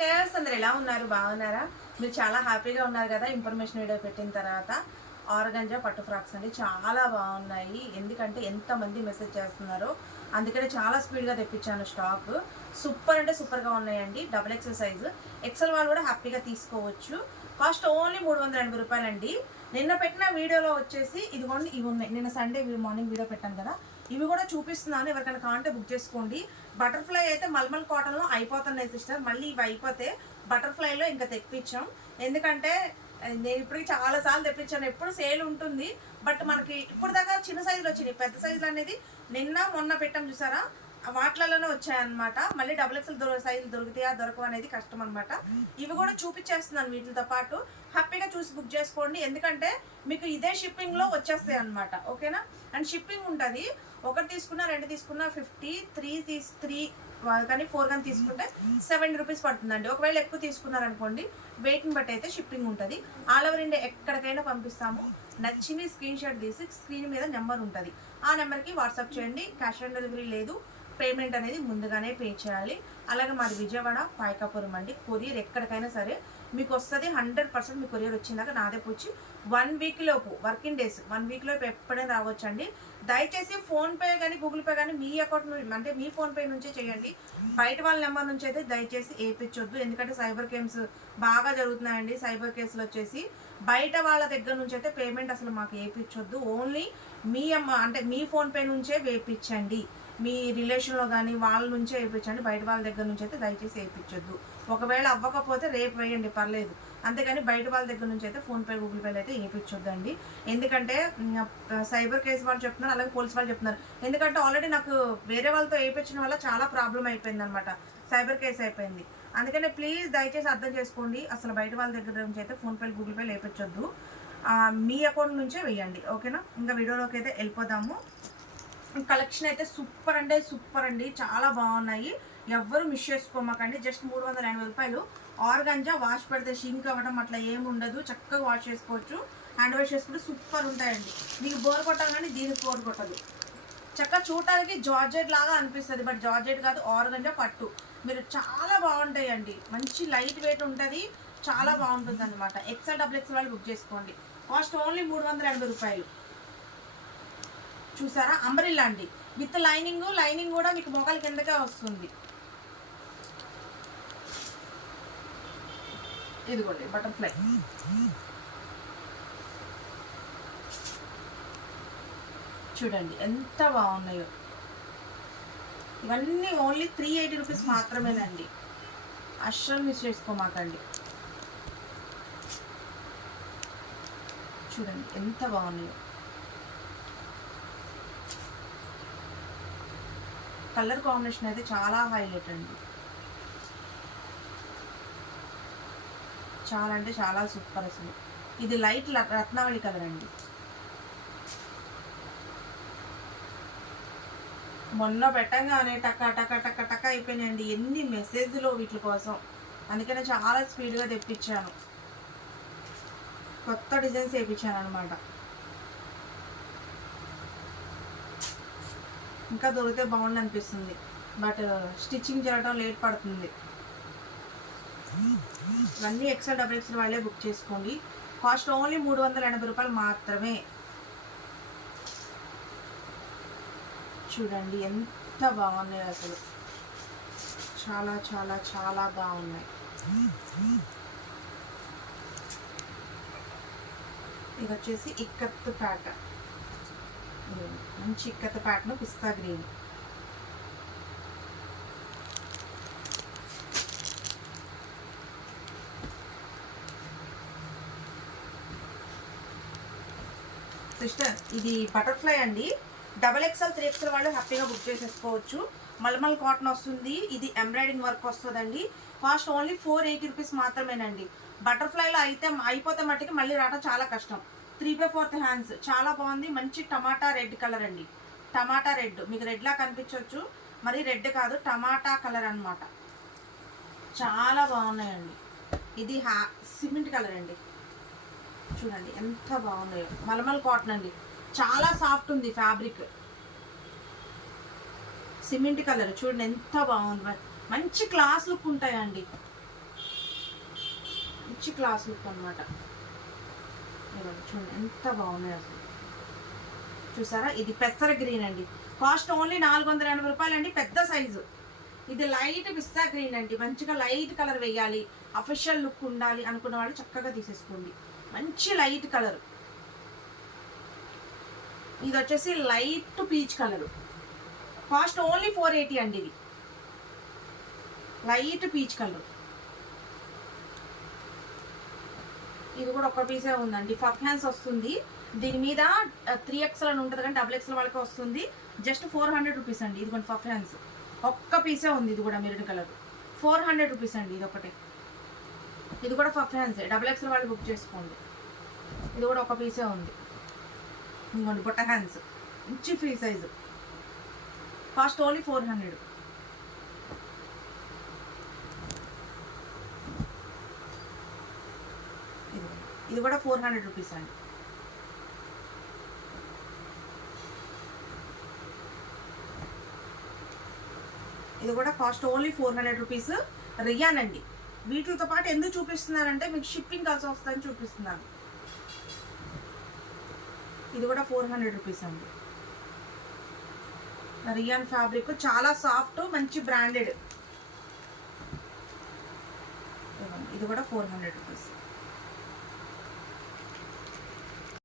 Sisters అందరు ఎలా ఉన్నారు? బాగున్నారా? మీరు చాలా హ్యాపీగా ఉన్నారు కదా ఇన్ఫర్మేషన్ వీడియో పెట్టిన తర్వాత. ఆర్గంజా పట్టు ఫ్రాక్స్ అండి. చాలా బాగున్నాయి. ఎందుకంటే ఎంతమంది మెసేజ్ చేస్తున్నారో అందుకనే చాలా స్పీడ్గా తెప్పించాను స్టాక్. సూపర్ అంటే సూపర్గా ఉన్నాయండి. Double XL size. ఎక్సెల్ వాళ్ళు కూడా హ్యాపీగా తీసుకోవచ్చు. కాస్ట్ ఓన్లీ మూడు వందల ఎనభై రూపాయలండి. నిన్న పెట్టిన వీడియోలో వచ్చేసి ఇదిగోండి ఇవి ఉన్నాయి. నిన్న సండే మార్నింగ్ వీడియో పెట్టాను కదా. ఇవి కూడా చూపిస్తున్నాను. ఎవరికైనా కాంటే బుక్ చేసుకోండి. బటర్ఫ్లై అయితే మల్మల్ కాటన్లో అయిపోతున్నాయి సిస్టర్ మళ్ళీ ఇవి అయిపోతే బటర్ఫ్లైలో ఇంకా తెప్పించాం. ఎందుకంటే నేను ఇప్పటికి చాలా సార్లు తెప్పించాను. ఎప్పుడు సేల్ ఉంటుంది. బట్ మనకి ఇప్పుడు దాకా చిన్న సైజులు వచ్చినాయి. పెద్ద సైజులు అనేది నిన్న మొన్న పెట్టాం చూసారా? వాటిలలోనే వచ్చాయన్నమాట. మళ్ళీ డబుల్ ఎక్స్ఎల్ దొర సైజులు దొరుకుతాయా దొరకవు అనేది కష్టం అనమాట ఇవి కూడా చూపించేస్తున్నాను వీటితో పాటు. హ్యాపీగా చూసి బుక్ చేసుకోండి. ఎందుకంటే మీకు ఇదే షిప్పింగ్లో వచ్చేస్తాయి అనమాట ఓకేనా అండ్ షిప్పింగ్ ఉంటుంది. ఒకటి తీసుకున్నా రెండు తీసుకున్నా ఫిఫ్టీ త్రీ తీస్ త్రీ కానీ ఫోర్ కానీ తీసుకుంటే సెవెంటీ రూపీస్ పడుతుందండి. ఒకవేళ ఎక్కువ తీసుకున్నారనుకోండి వెయిట్ని బట్టి అయితే షిప్పింగ్ ఉంటుంది. ఆల్ ఓవర్ ఇండియా ఎక్కడికైనా పంపిస్తాము. నచ్చింది స్క్రీన్ షాట్ తీసి స్క్రీన్ మీద నెంబర్ ఉంటుంది. ఆ నెంబర్కి వాట్సాప్ చేయండి. క్యాష్ ఆన్ డెలివరీ లేదు. పేమెంట్ అనేది ముందుగానే పే చేయాలి. అలాగే మాది విజయవాడ పాయకాపురం అండి. కొరియర్ ఎక్కడికైనా సరే మీకు వస్తుంది హండ్రెడ్ పర్సెంట్ మీ కొరియర్ వచ్చిందాక నాదే పూచి వన్ వీక్ లోపు వర్కింగ్ డేస్ వన్ వీక్ లోపు ఎప్పుడైనా రావచ్చు అండి దయచేసి ఫోన్పే కానీ గూగుల్ పే కానీ మీ అకౌంట్ అంటే మీ ఫోన్పే నుంచే చేయండి. బయట వాళ్ళ నెంబర్ నుంచి అయితే దయచేసి వేయించొద్దు ఎందుకంటే సైబర్ క్రైమ్స్ బాగా జరుగుతున్నాయండి సైబర్ కేసులు వచ్చేసి. బయట వాళ్ళ దగ్గర నుంచి అయితే పేమెంట్ అసలు మాకు వేయించొద్దు ఓన్లీ మీ అమ్మ అంటే మీ ఫోన్పే నుంచే వేయించండి మీ రిలేషన్లో కానీ వాళ్ళ నుంచే వేయించండి. బయట వాళ్ళ దగ్గర నుంచి అయితే దయచేసి వేయించొద్దు. ఒకవేళ అవ్వకపోతే రేపు వేయండి పర్లేదు. అంతేగాని బయట వాళ్ళ దగ్గర నుంచి అయితే ఫోన్పే గూగుల్ పేలు అయితే వేయించొద్దండి. ఎందుకంటే సైబర్ కేసు వాళ్ళు చెప్తున్నారు అలాగే పోలీస్ వాళ్ళు చెప్తున్నారు. ఎందుకంటే ఆల్రెడీ నాకు వేరే వాళ్ళతో వేయించడం వల్ల చాలా ప్రాబ్లం అయిపోయింది అనమాట సైబర్ కేసు అయిపోయింది. అందుకనే ప్లీజ్ దయచేసి అర్థం చేసుకోండి. అసలు బయట వాళ్ళ దగ్గర నుంచి అయితే ఫోన్పేలు గూగుల్ పేలు వేయించొద్దు. మీ అకౌంట్ నుంచే వేయండి. ఓకేనా? ఇంకా వీడియోలోకి అయితే వెళ్ళిపోదాము. కలెక్షన్ అయితే సూపర్ అంటే సూపర్ అండి. చాలా బాగున్నాయి. ఎవ్వరు మిస్ చేసుకోమాకండి. జస్ట్ మూడు వందల ఎనభై రూపాయలు. ఆర్గంజా వాష్ పెడితే షింక్ అవ్వడం అట్లా ఏమి ఉండదు. చక్కగా వాష్ చేసుకోవచ్చు. హ్యాండ్ వాష్ చేసుకుంటే సూపర్ ఉంటాయండి. మీకు బోర్ కొట్టాలి కానీ దీనికి బోర్ కొట్టదు. చక్కగా చూడటానికి జార్జెట్ లాగా అనిపిస్తుంది. బట్ జార్జెట్ కాదు ఆర్గంజా పట్టు. మీరు చాలా బాగుంటాయండి. మంచి లైట్ వెయిట్ ఉంటుంది. చాలా బాగుంటుంది అనమాట ఎక్సెల్ డబుల్ ఎక్సెల్ వాళ్ళు బుక్ చేసుకోండి. కాస్ట్ ఓన్లీ మూడు వందల ఎనభై రూపాయలు. చూసారా? అంబ్రిల్లా అండి. విత్ లైనింగ్ లైనింగ్ కూడా మీకు మొక్కల కిందకే వస్తుంది. ఇదిగోండి బటర్ఫ్లై. చూడండి ఎంత బాగున్నాయో. ఇవన్నీ ఓన్లీ త్రీ ఎయిటీ రూపీస్ మాత్రమేనండి. అస్సలు మిస్ చేసుకోమాకండి. చూడండి ఎంత బాగున్నాయో. కలర్ కాంబినేషన్ అయితే చాలా హైలైట్ అండి. చాలా అంటే చాలా సూపర్ అసలు. ఇది లైట్ రత్నావళి కలర్ అండి. మొన్న పెట్టంగానే టక టక టక టక అయిపోయినాయండి. ఎన్ని మెసేజ్లు వీటి కోసం. అందుకనే చాలా స్పీడ్గా తెప్పించాను. కొత్త డిజైన్స్ వేయించాను అనమాట ఇంకా దొరికితే బాగుండు అనిపిస్తుంది. బట్ స్టిచ్చింగ్ చేయడం లేట్ పడుతుంది. ఇవన్నీ ఎక్సెల్ డబుల్ ఎక్సెల్ వాళ్ళే బుక్ చేసుకోండి. కాస్ట్ ఓన్లీ మూడు వందల ఎనభై రూపాయలు మాత్రమే. చూడండి ఎంత బాగున్నాయి అసలు. చాలా చాలా చాలా బాగున్నాయి. ఇది వచ్చేసి ఇక్కత్తు ప్యాట. మంచి ఇక్కత పిస్తా గ్రీన్. సిస్టర్ ఇది బటర్ఫ్లై అండి. డబల్ ఎక్స్ఎల్ త్రీ ఎక్స్ఎల్ వాళ్ళు హ్యాపీగా బుక్ చేసేసుకోవచ్చు. మల్మల్ కాటన్ వస్తుంది. ఇది ఎంబ్రాయిడింగ్ వర్క్ వస్తుందండి. Cost only four eighty rupees మాత్రమేనండి. బటర్ఫ్లైలో అయితే అయిపోతే మట్టికి మళ్ళీ రావడం చాలా కష్టం. Three by fourth hands. చాలా బాగుంది. మంచి టమాటా రెడ్ కలర్ అండి. Tomato red. మీకు రెడ్లా కనిపించవచ్చు మరి రెడ్ కాదు టమాటా కలర్ అన్నమాట. చాలా బాగున్నాయండి. ఇది హ్యా సిమెంట్ కలర్ అండి. చూడండి ఎంత బాగున్నాయో. మలమల్ కాటన్ అండి. చాలా సాఫ్ట్ ఉంది ఫ్యాబ్రిక్. Cement colour. చూడండి ఎంత బాగుంది. మంచి క్లాస్ లుక్ ఉంటాయండి. మంచి క్లాస్ లుక్ అనమాట చూడండి ఎంత బాగున్నాయి అసలు. చూసారా? ఇది పెసర గ్రీన్ అండి. కాస్ట్ ఓన్లీ నాలుగు వందల ఎనభై రూపాయలు అండి పెద్ద సైజు ఇది లైట్ పిస్తా గ్రీన్ అండి. మంచిగా లైట్ కలర్ వేయాలి అఫిషియల్ లుక్ ఉండాలి అనుకున్న వాళ్ళు చక్కగా తీసేసుకోండి. మంచి లైట్ కలర్ ఇది వచ్చేసి light peach colour cost only four eighty అండి ఇది. లైట్ పీచ్ కలర్ ఇది కూడా ఒక పీసే ఉందండి. ఫఫ్ హ్యాండ్స్ వస్తుంది. దీని మీద త్రీ ఎక్స్ఎల్ అని ఉంటుంది కానీ డబుల్ ఎక్స్ఎల్ వాళ్ళకి వస్తుంది. జస్ట్ ఫోర్ హండ్రెడ్ రూపీస్ అండి ఇది కొన్ని ఫఫ్ హ్యాండ్స్ ఒక్క పీసే ఉంది ఇది కూడా maroon colour. Four hundred rupees అండి ఇది ఒకటే ఇది కూడా ఫఫ్ హ్యాండ్సే డబుల్ ఎక్స్ఎల్ వాళ్ళు బుక్ చేసుకోండి. ఇది కూడా ఒక పీసే ఉంది. ఇంకోండి బుట్ట హ్యాండ్స్ మంచి free size cost only four hundred ఇది కూడా ఫోర్ హండ్రెడ్ రూపీస్ అండి. ఇది కూడా cost only four hundred rupees. Rayon అండి. వీటితో పాటు ఎందుకు చూపిస్తున్నారంటే మీకు షిప్పింగ్ కలిసి వస్తుందని చూపిస్తున్నాను. ఇది కూడా ఫోర్ హండ్రెడ్ రూపీస్ అండి. రియాన్ ఫ్యాబ్రిక్ చాలా సాఫ్ట్ మంచి బ్రాండెడ్. ఇది కూడా ఫోర్ హండ్రెడ్ రూపీస్.